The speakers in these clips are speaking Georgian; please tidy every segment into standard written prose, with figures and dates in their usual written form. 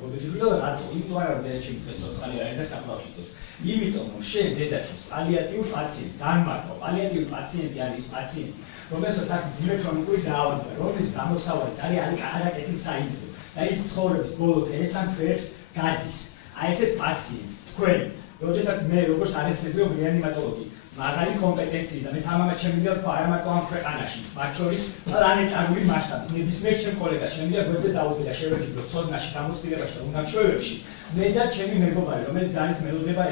გოგოჯიშვილი და რატო? იმიტომ არა რომ დედაჩემი დღეს ცოცხალი არის და საფლავში წავს. იმიტომ რომ შენ დედაჩემს პალიატიურ პაციენტს განმარტო. პალიატიური პაციენტი არის პაციენტი, რომელსაც აქვს ძიმე ქრონიკული დაავადება, რომლის გამოსავალიც არის არაკეთილ საიმედო და ის ცხოვრების ბოლო დღეებს ან თვეებს გადის. აი ესეთ პაციენტს თქვენ, როდესაც მე როგორც ანესთეზიოლოგი რეანიმატოლოგი მაგარი კომპეტენციის და მე თამამად შემიძლია თქვა არა მარტო ამ ქვეყანაში, მათ შორის პლანეტარული მასშტაბით, ნებისმიერ ჩემ კოლეგას შემიძლია გვერდზე წავუდგე და შევეჯიბრო ცოდნაში, გამოცდილებაში და უნარ-ჩვევებში, მე და ჩემი მეგობარი, რომელიც განით მელოდება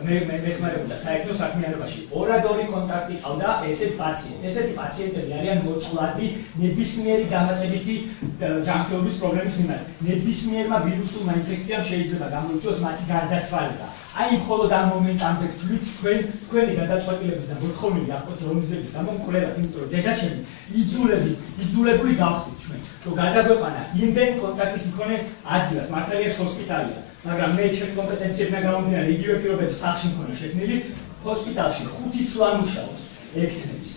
მე მეხმარებოდა საერთო საქმიანობაში, ორადორი კონტაქტი ყავდა ესეთ პაციენტს. ესეთი პაციენტები არიან მოწყვლადი ნებისმიერი დამატებითი ჯანმრთელობის პრობლემის მიმართ. ნებისმიერმა ვირუსულმა ინფექციამ შეიძლება გამოიწვიოს მათი გარდაცვალება. აი მხოლოდ ამ მომენტამდე ვთვლით თქვენი გადაწყვეტილების და მოთხოვნილი აღკვეთილების გამო მკვლევართ, იმიტომ რომ დედაჩემი იძულებული გავხდით ჩვენ, რომ გადაგვეყანა იმდენ კონტაქტის მქონე ადგილას, მართალია ჰოსპიტალია, მაგრამ მე ჩემი კომპეტენციებიდან გამომდინარე იგივე პირობების სახლში მქონე შექმნილი ჰოსპიტალში 5 წლა მუშაობს ექიმების.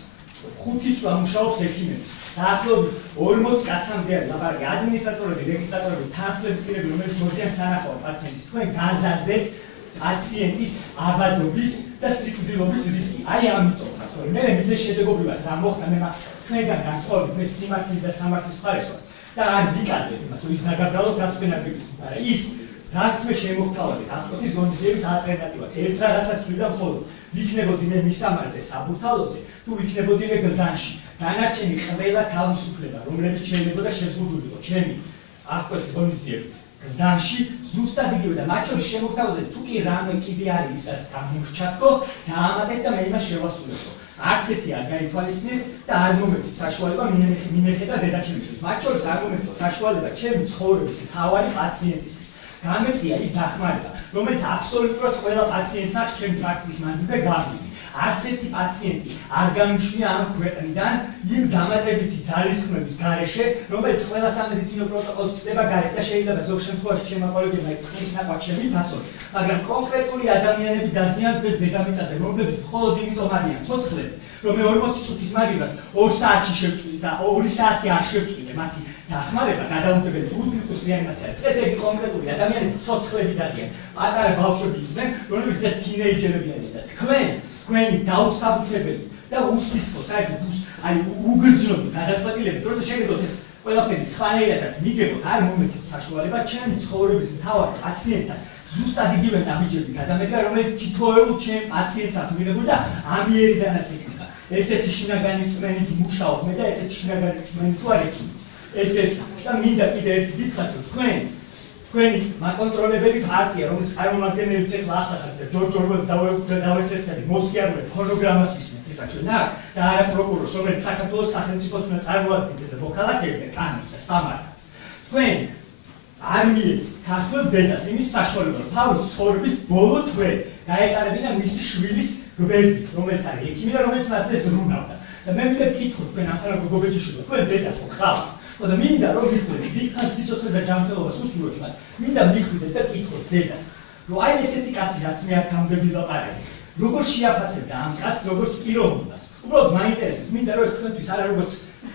5 წლა მუშაობს ექიმების. დაახლოებით 40 კაცამდე არის ლაპარაკი, ადმინისტრატორები, რეგისტრატორები, თანხლები პირები, რომელიც მოდიან სანახავად პაციენტის. თქვენ გაზარდეთ პაციენტის ავადობის და სიკვდილობის რისკი. აი ამიტომ ხარ, რომ მე მისე შედეგობრივად რა მოხდა მე თქვენგან განსხვავებით მე სიმართლის და სამართლის მხარეს ვარ და არ ვიკადრებ იმას, რომ ის დაგაბრალოთ რაც თქვენ აგიგებთ, მაგრამ ის რაც მე შემოგთავაზეთ აღკვეთის ზონიზების ალტერნატივად ერთ რაღაცას ვიდა მხოლოდ ვიქნებოდი მე მისამართზე საბურთალოზე თუ ვიქნებოდი მე გლდანში დანარჩენი ყველა თავისუფლება რომლებიც შეიძლება შეზღუდულიყო ჩემი აღკვეთის ზონიზებით გლდანში ზუსტად იგივე და მათ შორის შემოგთავაზეთ თუ კი რამე კიდე არის ისაც გამორჩათქო დაამატეთ და მე იმას შევასრულებო არც ერთი არ გაითვალისწინეთ და არ მომეცით საშუალება მინეხეთა დედაჩემისთვის მათ შორის არ მომეცით საშუალება ჩემი ცხოვრების მთავარი პაციენტისთვის გამეწია ის დახმარება, რომელიც აბსოლუტურად ყველა პაციენტს აქვს ჩემ პრაქტიკის მანძილზე გავლილი. არც ერთი პაციენტი არ გამიშვია ამ ქვეყნიდან იმ დამატებითი ძალისხმების გარეშე, რომელიც ყველა სამედიცინო პროტოკოლს ცდება გარეთ და შეიძლება ზოგ შემთხვევაში ჩემმა კოლეგებმა წყლის ნაკვათ შემიფასონ, მაგრამ კონკრეტული ადამიანები დადიან დღეს დედამიწაზე, რომლებიც მხოლოდ იმიტომ არიან ცოცხლები, რომ მე 40 წუთის მაგივრად 2 საათში შევწვიდე, 2 საათი არ შევწვიდე მათი დახმარება გადაუდგებელი ულტრიკუს რეანიმაცია. ეს იგი კონკრეტული ადამიანები ცოცხლები დადიან. პატარა ბავშვები იყვნენ, რომლებიც ეს თინეიჯერები არიან და თქვენი დაუსაბუთებელი და უსისხლო საერთოდ აი უგრძნობი გადაწყვეტილებით, როცა შეგეძლოთ ეს ყველაფერი სხვანაირადაც მიგებოთ, არ მომეცით საშუალება ჩემი ცხოვრების მთავარ პაციენტთან ზუსტად იგივე ნაბიჯები გადამედგა, რომელიც თითოეულ ჩემ პაციენტს აქვს მიღებული და ამიერიდანაც იქნება. ესეთი შინაგანი წმენით მუშაობ მე და ესეთი შინაგანი წმენით თუ არ ექიმი. ესეთი და მინდა კიდე ერთი გითხრათ, რომ თქვენი მაკონტროლებელი პარტია, რომელიც წარმომადგენელი წელა ახახართ და ჯორჯ ორველს დავესესხები, მოსიარულე ფონოგრამას ვისმენთ ეხლა ჩვენ აქ და არა პროკურორს, რომელიც საქართველოს სახელმწიფოს უნდა წარმოადგენდეს და მოქალაქეებს და კანონს და სამართალს. თქვენ არ მიეცით ქართულ დედას იმის საშუალება, რომ თავის ცხოვრების ბოლო თვე გაეტარებინა მისი შვილის გვერდით, რომელიც არის ექიმი და რომელიც მას ეს ბრუნავდა. და მე მინდა გითხოთ თქვენ ახლა გოგოჯიშვილი, თქვენ დედას ხო ხავთ? და მინდა რომ მიხვდეთ დიდხანს სიცოცხლეს და ჯანმრთელობას უსურვოთ იმას. მინდა მიხვდეთ და გითხოთ დედას, რომ აი ესეთი კაცი რაც მე არ გამდები ლაპარაკი, როგორ შეაფასებდა ამ კაცს, როგორც პიროვნებას. უბრალოდ მაინტერესებს, მინდა რომ ეს თქვენთვის არა როგორც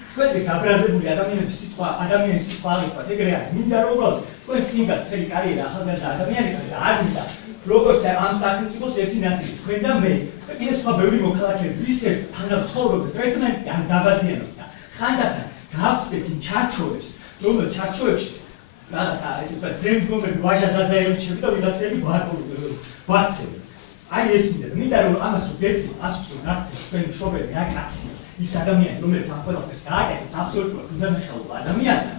თქვენზე გაბრაზებული ადამიანის სიტყვა აღიქვათ, ეგრე არის. მინდა რომ უბრალოდ თქვენ წინ გაგ მთელი კარიერა ახალგაზრდა ადამიანი ხართ და არ მინდა როგორც ამ სახელმწიფოს ერთი ნაწილი თქვენ და მე და კიდე სხვა ბევრი მოქალაქეები ისე თანაც ცხოვრობთ ერთმანეთს ან დაბაზიანოთ და ხანდახან გავწდეთ იმ ჩარჩოებს, რომელიც ჩარჩოებში რაღაცა ესე ვთქვათ ზემდგომები ვაჟა-ზაზაევიჩები და ვიღაცები გვარცევენ. აი ეს მინდა რომ ამას ვგეთქვით, ასოც რომ გაგცეთ თქვენი მშობელი რა კაცია, ის ადამიანი, რომელიც ამ ყველაფერს გააკეთებს, აბსოლუტურად უდანაშაულო ადამიანია.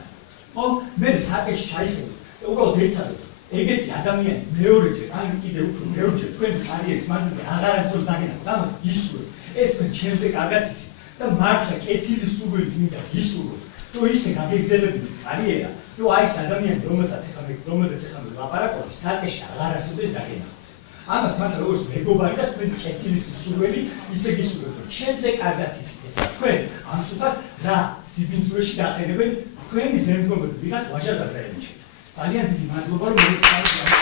ხო, მე საკეში ჩაიხედო და უბრალოდ ეცადეთ ეგეთი ადამიანი მეორეჯერ, ან კიდე უფრო მეორეჯერ თქვენი კარიერის მანძილზე აღარასდროს დაგენახოთ, ამას გისურვებ. ეს თქვენ ჩემზე კარგად იცით. და მართლა კეთილი სურვილით მინდა გისურვოთ, რომ ისე გაგეგრძელებინეთ კარიერა, რომ აი ეს ადამიანი, რომელსაც ეხლა ვლაპარაკობთ, საკეში აღარასოდეს დაგენახოთ. ამას მართლა როგორც მეგობარი და თქვენი კეთილი სურვილი ისე გისურვებთ, რომ ჩემზე კარგად იცით და თქვენ ამ წუთას რა სიბინძურეში გაყენებენ თქვენი ზემდგომები, ვიღაც ვაჟა-ზაზაევიჩები. ძალიან დიდი მადლობა რომ მოგესალმებით.